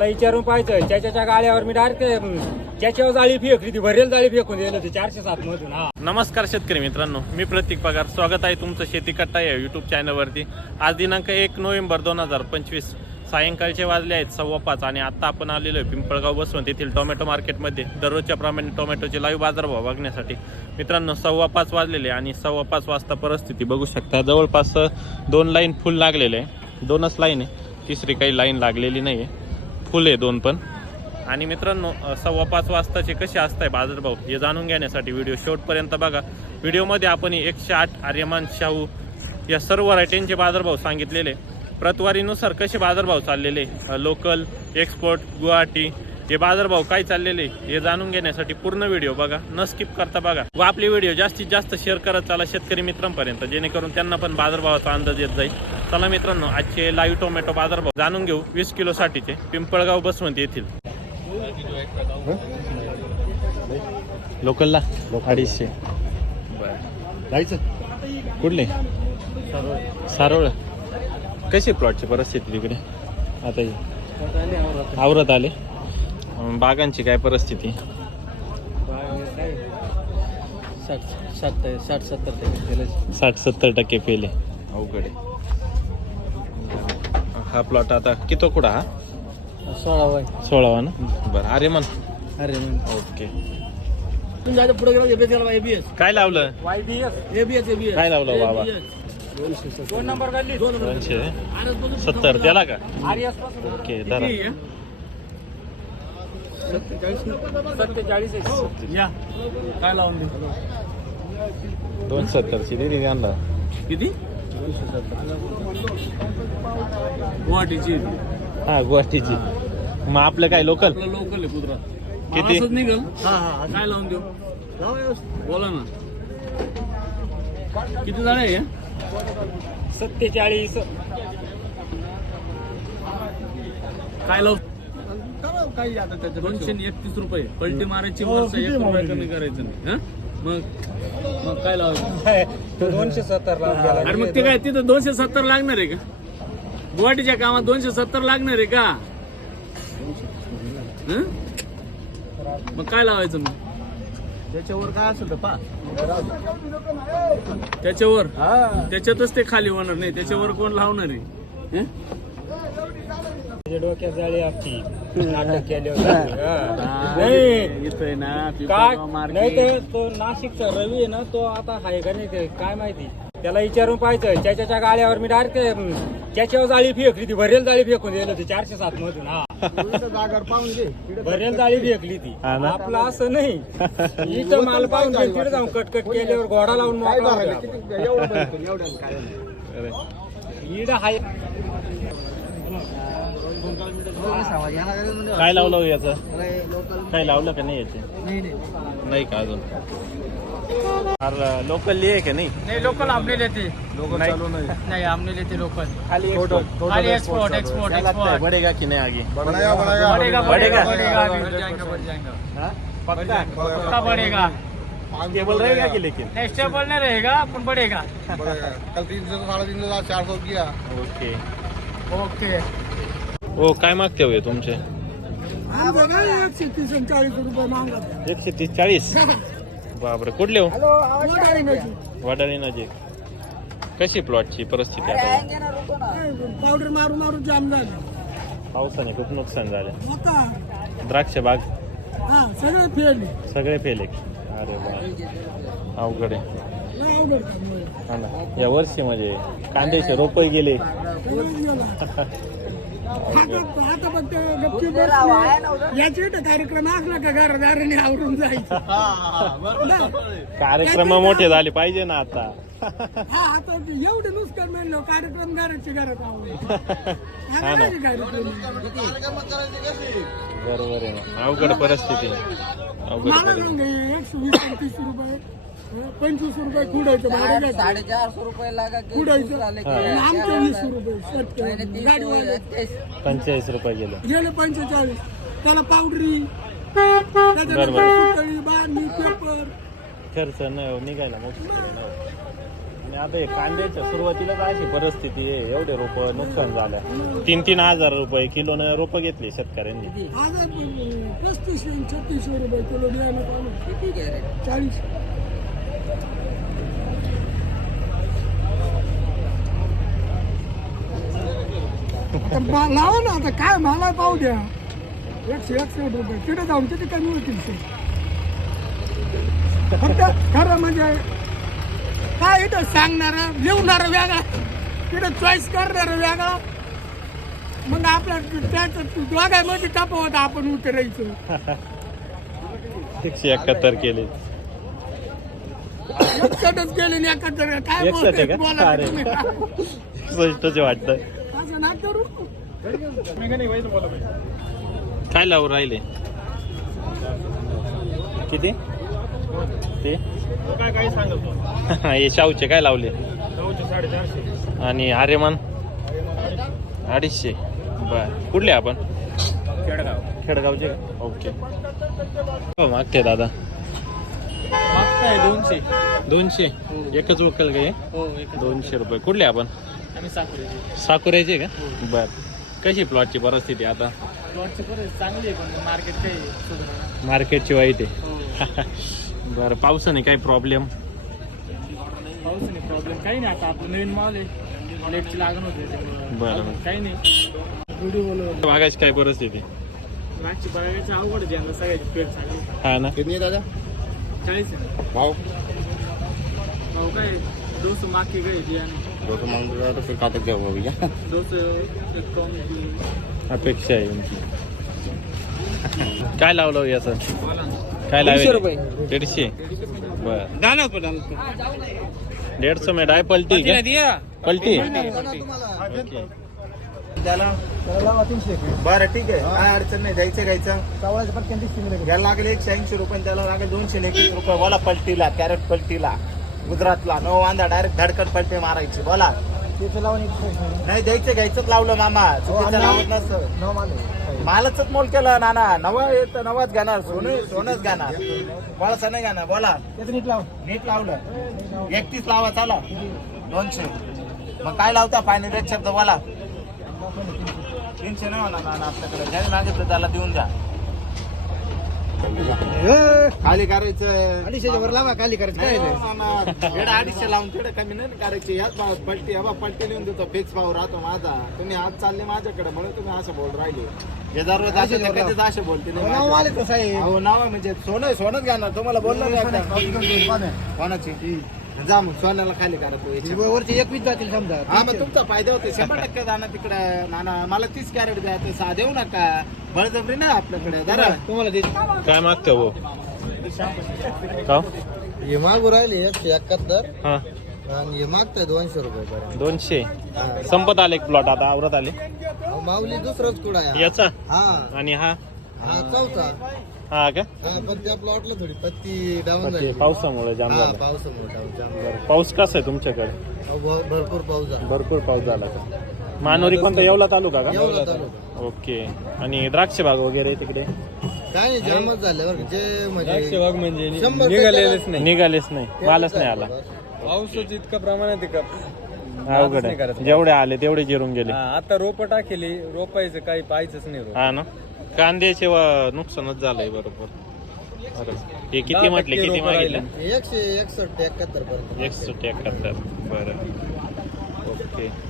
त्याला विचारून पाहायचं. त्याच्या गाड्यावर मी डायरेक्ट ज्याच्यावर जाळी फेकली ती भरेल जाळी फेकून दिली होती चारशे सात मधून हा. नमस्कार शेतकरी मित्रांनो मी प्रतीक पगार. स्वागत आहे तुमचं शेती कट्टा या युट्यूब चॅनलवरती आज दिनांक एक नोव्हेंबर दोन हजार पंचवीस. सायंकाळचे वाजले आहेत सव्वा पाच आणि आता आपण आलेलो आहे पिंपळगाव बसून तेथील टोमॅटो मार्केटमध्ये. दररोजच्या प्रमाणे टोमॅटोचे लाईव्ह बाजारभाव बघण्यासाठी. मित्रांनो सव्वा पाच वाजलेले आणि सव्वा पाच वाजता परिस्थिती बघू शकता. जवळपास दोन लाईन फुल लागलेले आहे. दोनच लाईन आहे. तिसरी काही लाईन लागलेली नाही आहे फुल आहे दोन पण. आणि मित्रांनो सव्वा पाच वाजताचे कसे असताय बाजारभाव हे जाणून घेण्यासाठी व्हिडिओ शेवटपर्यंत बघा. व्हिडिओमध्ये आपण एकशे आठ आर्यमान शाहू या सर्व व्हरायटींचे बाजारभाव सांगितलेले. प्रतवारीनुसार कसे बाजारभाव चाललेले? लोकल एक्सपोर्ट गुवाहाटी हे बाजारभाव काय चाललेले हे जाणून घेण्यासाठी पूर्ण व्हिडिओ बघा. न स्किप करता बघा. व आपले व्हिडिओ जास्तीत जास्त शेअर करत चाला शेतकरी मित्रांपर्यंत जेणेकरून त्यांना पण बाजारभावाचा अंदाज येत जाईल. चला मित्रांनो आजचे लाईव्ह टोमॅटो बाजारभाव जाणून घेऊ. वीस किलो साठीचे पिंपळगाव बसवंत येथील. लोकलला? अडीचशे. जायचं. कुठले? सारोळ. कशी प्लॉटची परिस्थिती तिकडे? आता ही? आवरत आले. बागांची काय परिस्थिती? साठ साठ साठ सत्तर टक्के साठ सत्तर टक्के पेले. अवघड आहे. हा प्लॉट आता कितो कुडा हा? सोळा वय सोळावा ना? बरं अरे मन अरे ओके काय लावलं? वायबीएस एबीएस एबीएस काय लावलं बाबा? दोन नंबर काढली दोन दोनशे. सत्तर त्याला का? ओके धरा. सत्तेचाळीस. या. काय लावून दे? दोन सत्तरची दिली त्यांना. किती? गुवाहाटीची. हा गुवाहाटीची. मग आपलं काय लोकल लोकल आहे कुत्रा किती? असंच निघल. काय लावून देऊ? बोला ना. किती आहे सत्तेचाळीस. काय लाव? काही आता त्याच्या दोनशे एकतीस रुपये. पलटी मारायची वर्ष एक रुपये कमी करायचं नाही. हं? मग मग काय लावायचं दोनशे सत्तर अरे मग ते काय तिथं दोनशे सत्तर लागणार आहे का? गुवाहाटीच्या कामात दोनशे सत्तर लागणार आहे का? हं? मग काय लावायचं मग? त्याच्यावर काय असेल तर पा. त्याच्यावर? त्याच्यातच ते खाली होणार नाही त्याच्यावर कोण लावणार आहे? हं? डोक्यात जाळी आपली. नाटक केले नाही, इथं आहे ना काय पिंपळगाव नाही तर तो नाशिकचा रवी आहे ना तो आता आहे का नाही ते काय माहिती. त्याला विचारून पाहायचं त्याच्या गाड्यावर मी डायरेक्ट त्याच्यावर जाळी फेकली ती भरेल जाळी फेकून दिली होती चारशे सात मधून हा. भरेल जाळी फेकली ती? आपलं असं नाही. इथं माल पाहून ते तिथे जाऊन कटकट केल्यावर घोडा लावून. इडं हाय. काय लावलं हो याचं? काय लावलं का नाही याचे? नाही का अजून? लोकल लिहे का नाही? नहीं लोकल हमने लेते नाही. नहीं हमने लेते लोकल खाली. खाली एक्सपोर्ट एक्सपोर्ट एक्सपोर्ट बढ़ेगा कि नहीं आगे? बढ़ेगा बढ़ेगा? बढ़ेगा बढ़ेगा अभी बढ़ जाएगा बढ़ जाएगा? पक्का? पक्का बढ़ेगा स्टेबल रहेगा कि लेकिन? नहीं स्टेबल नहीं रहेगा अपन बढ़ेगा कल तीन सौ साढ़े तीन सौ चार सौ किया। ओके ओके हो काय मागते हो हे तुमचे एकशे तीस आणि चाळीस रुपये मागत. एकशे तीस चाळीस? बापरे कुठले हो? पावडर वडाळी नजीक. कशी प्लॉटची परिस्थिती आता? मारू मारू जाम झाले. पावसाने खूप नुकसान झालं. आता द्राक्ष बाग? हा सगळे फेल. सगळे फेले अरे बा अवघड आहे. लय अवघड काम आहे. हा ना. या वर्षी म्हणजे कांद्याचे रोपही गेलं. आता फक्त. याची इथं कार्यक्रम असला का घरदाराने आवरून जायचं? कार्यक्रम मोठे झाले पाहिजे ना आता. हा आता ते एवढं नुसतं म्हणलं कार्यक्रम घराची घरात आवरून. ना. कार्यक्रम बरोबर आहे. ना अवघड परिस्थिती. अवघड मला परिस्थिती. सांग एकशे वीस रुपये. पंचवीस रुपये खुडायचं भाडं घ्यायचं. साडेचारशे रुपये लागा के खुडायचं. आले आणि आमचे वीस रुपये गाडीवाले पंचेचाळीस रुपये गेले गेले पंचेचाळीस. त्याला पावडरी. त्याच्यानंतर बरोबर. सुतळी बांधणी पेपर. खर्च न निघायला मोठं आणि आता हे कांद्याच्या सुरुवातीलाच अशी परिस्थिती आहे. एवढे रोप नुकसान झाल्या. तीन तीन हजार रुपये किलोनं रोप घेतली शेतकऱ्यांनी. आज पस्तीसशे आणि छत्तीसशे रुपये किलो बियाणं पाहिलं किती कॅरेट? चाळीस लावा ना आता काय मला पाहू द्या. एकशे एकशे रुपये. तिथे जाऊन किती कमी होतील ते फक्त खरं म्हणजे काय इथं सांगणार? लिहणार वेगळा. तिथं चॉईस करणार वेगळा. मग आपल्या त्याच दोघांमध्ये तफावत आपण उतरायचं एकशे एकाहत्तर केले. गेले नाही एकत्र काय? बोलायचं वाटतं. काय लावू राहिले? किती? ते? काय काय सांगतो हे शाहूचे काय लावले? आणि आर्यमान? अडीचशे. बर. कुठले आपण? खेडगावचे? ओके. हो मागते दादा. मागताय दोनशे. दोनशे? एकच वकल काय हो? दोनशे रुपये. कुठले आपण? आम्ही साकुऱ्याचे का? बर. कशी प्लॉटची परिस्थिती आता? प्लॉटची परिस्थिती चांगली आहे पण मार्केट काही सुधारणा मार्केटची वाईट आहे. हो. बरं पावसाने काही प्रॉब्लेम पाऊस नाही प्रॉब्लेम काही नाही आता आपलं नवीन माल आहे. लेटची लागण होते त्यामुळं बरं. काही नाही. मागायची काय परिस्थिती? मागची बघायची अवघड आहे सगळ्याची पेट चांगली हा ना. किती दादा? चाळीस आहे. भाव? भाऊ काय? बियाणे दो तो मांग रहा तो फिर कहाँ तक जाओगे भैया? दोस एक कम अपेक्षा आहे तुमची काय लावलं याचं काय दीडशे लावलं रुपये. दीडशे? बर. दीडशे में डाय पलटी क्या? पलटी? बरं ठीक आहे. काय अडचण नाही. द्यायचं घ्यायचं. घ्यायला लागेल एकशे ऐंशी रुपये त्याला लागेल दोनशे एकवीस रुपये. बोला पलटीला कॅरेट पलटीला. गुजरातला. नऊ वांदा डायरेक्ट धडकन पलटी मारायची. बोला. नाही. द्यायचं घ्यायचंच लावलं मामा. चुकीचं लावत नसतं. मालच मोल केलं नाना. नवं येत नवच घेणार. सोनं सोनच घेणार. बळाचं नाही घेणार. बोला. नीट लावलं. एकतीस लावा चला. दोनशे. मग काय लावता? फायनल एक शब्द बोला. तीनशे नाही होणार नाना. आपल्याकडे. ज्याने मागितलं त्याला देऊन द्या. खाली करायचं. अडीचशे वर लावा खाली करायचं. नाही हो अडीचशे लावून तेवढं कमी नाही करायचे. याच भावात पलटी हवा पलटी लिहून देतो. फिक्स भाव राहतो माझा. तुम्ही आज चालले माझ्याकडे म्हणून तुम्ही असं बोल राहिले. जे दररोज असे ते कधीच असे बोलते नाही नाव. आले कसं आहे अहो नाव म्हणजे सोनं सोनच घालणार तुम्हाला बोललो ना एकदा. कोणाची? जा मग सोन्याला खाली करा तो याची. वरती एकवीस जातील समजा. हा मग तुमचा फायदा होतो शंभर टक्के जाणार तिकडे नाना मला तीस कॅरेट द्या ते सहा देऊ नका. बळजबरी ना आपल्याकडे जरा. तुम्हाला देतील काय मागतं हो का? हे मागू राहिले एकशे एकाहत्तर. हा. आणि हे मागताय दोनशे रुपये पर्यंत. दोनशे. संपत आले प्लॉट आता आवरत आले. अहो, माऊली दुसराच कुडा आहे. याचा? हा. आणि हा? हा चौथा. हा का? हा पण त्या प्लॉटला थोडी पत्ती डाऊन झाली पावसामुळे जाम हा झालं. पावसामुळे डाऊन जाम झालं. बरं. पाऊस कसा आहे तुमच्याकडे? अहो, भ- भरपूर पाऊस झाला. भरपूर पाऊस झाला का? मानोरी कोणता? येवला तालुका का? येवला तालुका. ओके. आणि द्राक्ष बाग वगैरे तिकडे? काय नाही जामच झालं बरं का. जे म्हणजे म्हणजे शंभर निघालेलेच नाही. निघालेच नाही. मालच नाही आला. पाऊसच इतका प्रमाणात आहे का अवघड आहे. जेवढे आले तेवढे जिरून गेले. हा, आता रोप टाकेली. रोपायचं काही पाहायचंच नाही रोप. हा ना. कांद्याचे व- नुकसानच झालंय बरोबर. हे किती म्हटले किती मागितलं? एकशे एकसष्ट एकाहत्तर पर्यंत. एकशे एकाहत्तर बरं. ओके.